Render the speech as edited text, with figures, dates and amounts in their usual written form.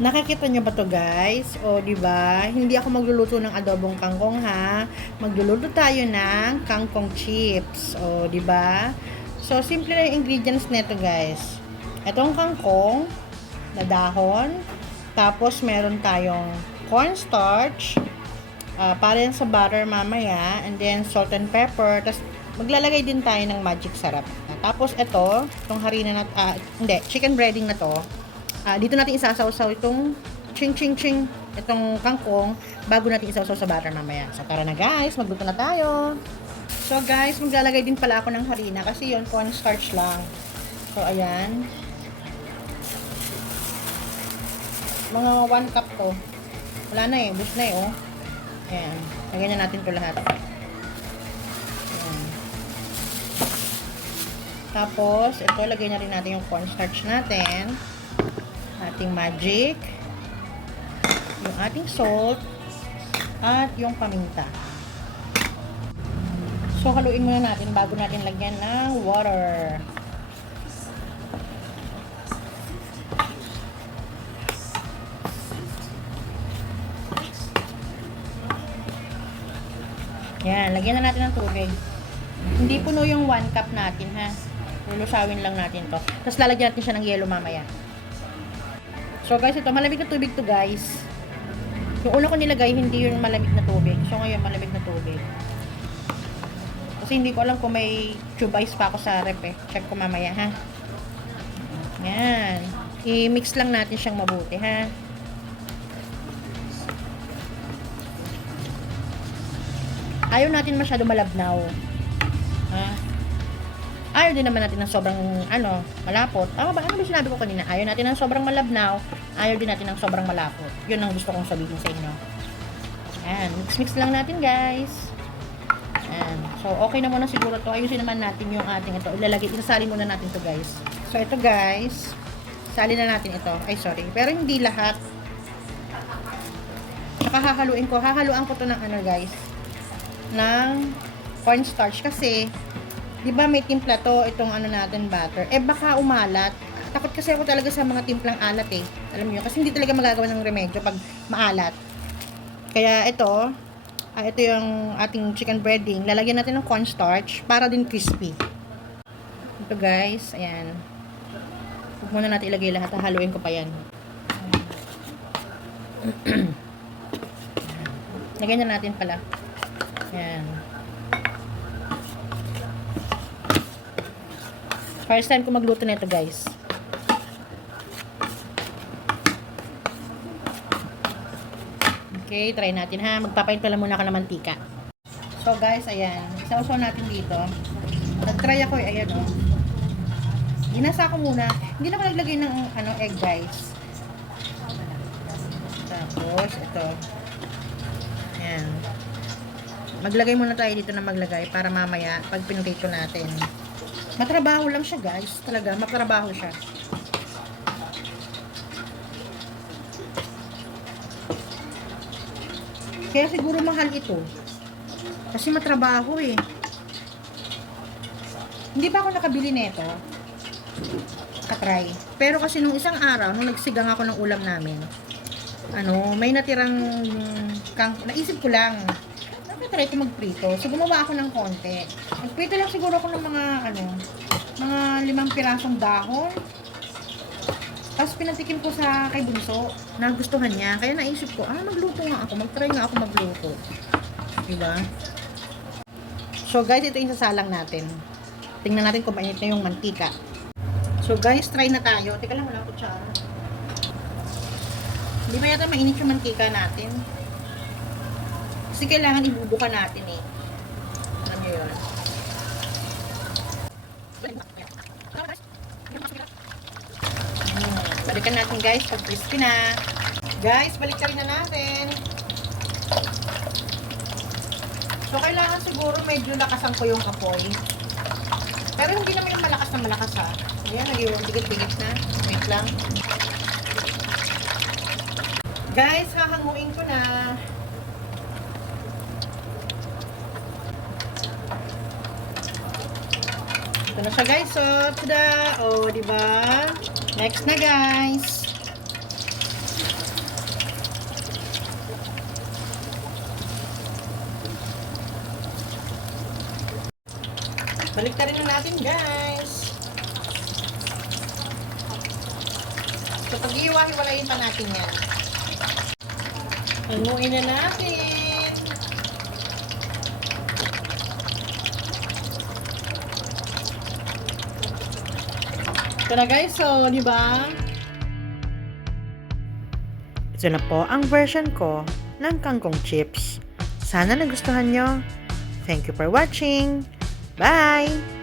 Nakikita nyo ba to guys? O di ba? Hindi ako magluluto ng adobong kangkong ha. Magluluto tayo ng kangkong chips. O di ba? So simple na yung ingredients nito guys. Itong kangkong na dahon. Tapos meron tayong cornstarch. Para yan sa butter mamaya. And then salt and pepper. Tapos maglalagay din tayo ng magic sarap. Tapos ito, itong harina na, chicken breading na to. Dito natin isasawsaw itong ching, itong kangkong bago natin isawsaw sa butter mamaya. So, tara na guys, magluto na tayo. So, guys, maglalagay din pala ako ng harina kasi yun, cornstarch lang. So, ayan. Mga 1 cup to. Wala na eh, bus na eh, oh. Ayan. Lagyan na natin to lahat. Ayan. Tapos, ito, lagay na rin natin yung cornstarch natin. Ating magic, yung ating salt, at yung paminta. So, haluin muna natin bago natin lagyan ng water. Yan, lagyan na natin ng tubig. Hindi puno yung 1 cup natin, ha. Lulusawin lang natin to. Tapos lalagyan natin siya ng yelo mamaya. So guys, ito malamig na tubig to guys. Yung una ko nilagay, hindi yun malamig na tubig. So ngayon, malamig na tubig. Kasi hindi ko alam kung may tube ice pa ako sa rep eh. Check ko mamaya ha. Yan. I-mix lang natin siyang mabuti ha. Ayaw natin masyado malabnaw. Ha? Ayaw din naman natin ng sobrang malapot. Tama ba? Ano ba sinabi ko kanina? Ayaw natin ng sobrang malabnaw. Ayaw din natin ng sobrang malapot. Yun ang gusto kong sabihin sa inyo. Ayan. Mix lang natin guys. Ayan. So, okay na muna siguro to. Ayusin naman natin yung ating ito. Isasali muna natin to guys. So, ito guys. Sali na natin ito. Ay, sorry. Pero hindi lahat. Saka hahaluin ko. Hahaluan ko to ng guys. Ng cornstarch. Kasi di ba may timpla to, itong natin butter. Baka umalat. Takot kasi ako talaga sa mga timplang alat eh. Alam niyo, kasi hindi talaga magagawa ng remedyo pag maalat. Kaya ito yung ating chicken breading. Lalagyan natin ng cornstarch para din crispy. Ito guys, ayan. Huwag muna natin ilagay lahat. Haluin ko pa yan. Lagyan na natin pala. Ayan. First time ko magluto nito guys. Okay, try natin ha. Magpapain pala muna ako ng mantika. So guys, ayan. Sausaw natin dito. Nag-try ako ayan oh. Ginasa ko muna. Hindi na ako naglagay ng egg guys. Tapos ito. Ayan. Maglagay muna tayo dito na maglagay para mamaya pag pinrito natin. Matrabaho lang siya guys. Talaga, matrabaho siya. Kaya siguro mahal ito. Kasi matrabaho eh. Hindi pa ako nakabili nito. Katry. Pero kasi nung isang araw, nung nagsigang ako ng ulam namin, may natirang naisip ko lang. Try ko magprito. So, gumawa ako ng konti. Nagprito lang siguro ako ng mga 5 pirasong dahon. Tapos, pinatikim ko sa kay Bunso. Nagustuhan niya. Kaya naisip ko, magluto nga ako. Mag-try nga ako magluto. Diba? So, guys, ito yung sasalang natin. Tingnan natin kung mainit na yung mantika. So, guys, try na tayo. Teka lang, wala ko kutsara. Hindi ba yata mainit yung mantika natin? Kasi kailangan ibubuka natin eh. Alam nyo yun. Balikan natin guys pag crispy na. Guys, balik na natin. So, kailangan siguro medyo lakasan ko yung apoy. Pero hindi naman yung malakas na malakas ha. Ayan, nag-iwan bigit-bigit na. Wait lang. Guys, hahanguin ko na. Ito na siya guys. So, tada. O, diba? Next na guys. Baliktarin na natin, guys. So, pag-iwa-hiwalayin pa natin yan. Haluin na natin. Ito na, guys. So, di ba? Ito na po ang version ko ng kangkong chips. Sana nagustuhan nyo. Thank you for watching. Bye!